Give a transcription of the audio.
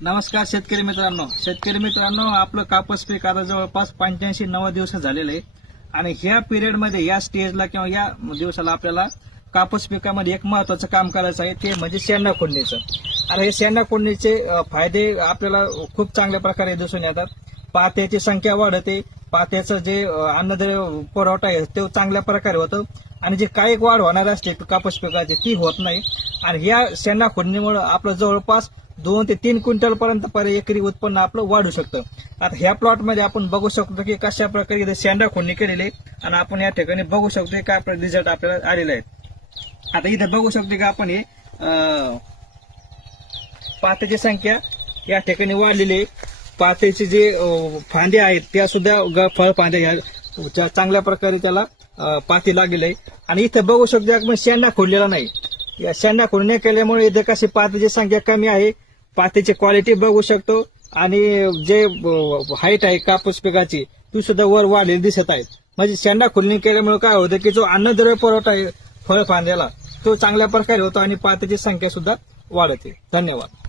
नमस्कार शेतकरी मित्रांनो, आपलं कापूस पीक आता जवळपास 85-90 दिवस झालेलं आहे आणि ह्या पिरियडमध्ये या स्टेजला किंवा या दिवसाला आपल्याला कापूस पिकामध्ये एक महत्वाचं काम करायचं आहे, ते म्हणजे शेंडा खोडणीचं. आता हे शेंडा खोडणीचे फायदे आपल्याला खूप चांगल्या प्रकारे दिसून येतात. पात्याची संख्या वाढते, पात्याचं जे अन्नद्रव्य पुरवठा आहे तो चांगल्या प्रकारे होतो आणि जी काही वाढ होणार असते कापूस पिकाची ती होत नाही. आणि या शेंडा खोडणीमुळे आपलं जवळपास 2 ते 3 क्विंटल पर्यंत एकरी उत्पन्न आपलं वाढू शकतं. आता ह्या प्लॉट मध्ये आपण बघू शकतो की कशा प्रकारे इथे शेंडा खोडणी केलेली आहे आणि आपण या ठिकाणी बघू शकतो काय रिझल्ट आपल्याला आलेला आहे. आता इथे बघू शकतो की आपण हे पात्याची संख्या या ठिकाणी वाढलेली आहे. पात्याचे जे फांदे आहेत त्या सुद्धा फळ फांदे ह्या चांगल्या प्रकारे त्याला पाती लागलेली आहे. आणि इथे बघू शकतो आपण शेंडा खोडलेला नाही. या शेंडा खोडणी केल्यामुळे इथे कशी पात्याची संख्या कमी आहे, पातीची क्वालिटी बघू शकतो आणि जे हाईट आहे कापूस पिकाची ती सुद्धा वर वाढलेली दिसत आहे. म्हणजे शेंडा खोडणी केल्यामुळे काय होतं की जो अन्नद्रव्य पुरवठा आहे फळ फांद्याला तो चांगल्या प्रकारे होतो आणि पात्याची संख्या सुद्धा वाढते. धन्यवाद.